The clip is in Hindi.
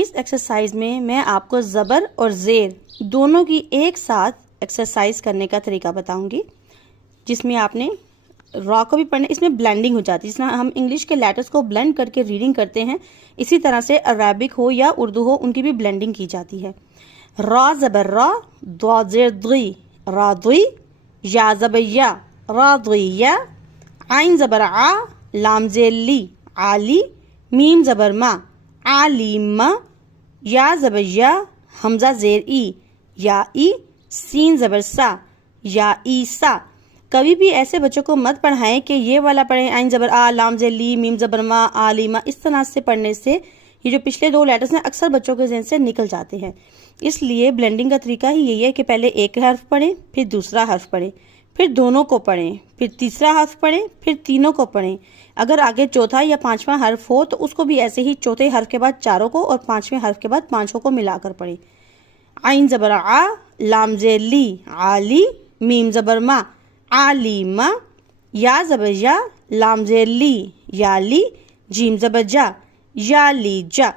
इस एक्सरसाइज में मैं आपको ज़बर और ज़ेर दोनों की एक साथ एक्सरसाइज करने का तरीका बताऊंगी, जिसमें आपने रॉ को भी पढ़ना। इसमें ब्लेंडिंग हो जाती है, जिसमें हम इंग्लिश के लेटर्स को ब्लेंड करके रीडिंग करते हैं, इसी तरह से अरबिक हो या उर्दू हो, उनकी भी ब्लेंडिंग की जाती है। रॉ ज़बर रॉ, द्वा ज़ेर द्वी, रा द्वी, या ज़बर या, रा द्वी या, आइन ज़बर आ, लाम ज़ेर ली, आली, मीम ज़बर मा, आलिमा, या ज़बर या, हमज़ा ज़ेर ई, या ई, सीन ज़बर सा, या ईसा। कभी भी ऐसे बच्चों को मत पढ़ाएं कि ये वाला पढ़ें आइन ज़बर आ, लाम ज़ेर ली, मीम ज़बर मा, आलिमा। इस तरह से पढ़ने से ये जो पिछले दो लेटर्स हैं अक्सर बच्चों के ज़हन से निकल जाते हैं। इसलिए ब्लेंडिंग का तरीका ही यही है कि पहले एक हर्फ पढ़ें, फिर दूसरा हर्फ पढ़ें, फिर दोनों को पढ़ें, फिर तीसरा हर्फ पढ़ें, फिर तीनों को पढ़ें। अगर आगे चौथा या पांचवा हर्फ हो तो उसको भी ऐसे ही चौथे हर्फ के बाद चारों को और पांचवें हर्फ के बाद पांचों को मिलाकर पढ़ें। आइन ज़बर आ, लाम ज़ेर ली, आली, मीम ज़बर मा, आलिमा, या ज़बर या, लाम ज़ेर ली, याली, जीम ज़बर जा, याली जा।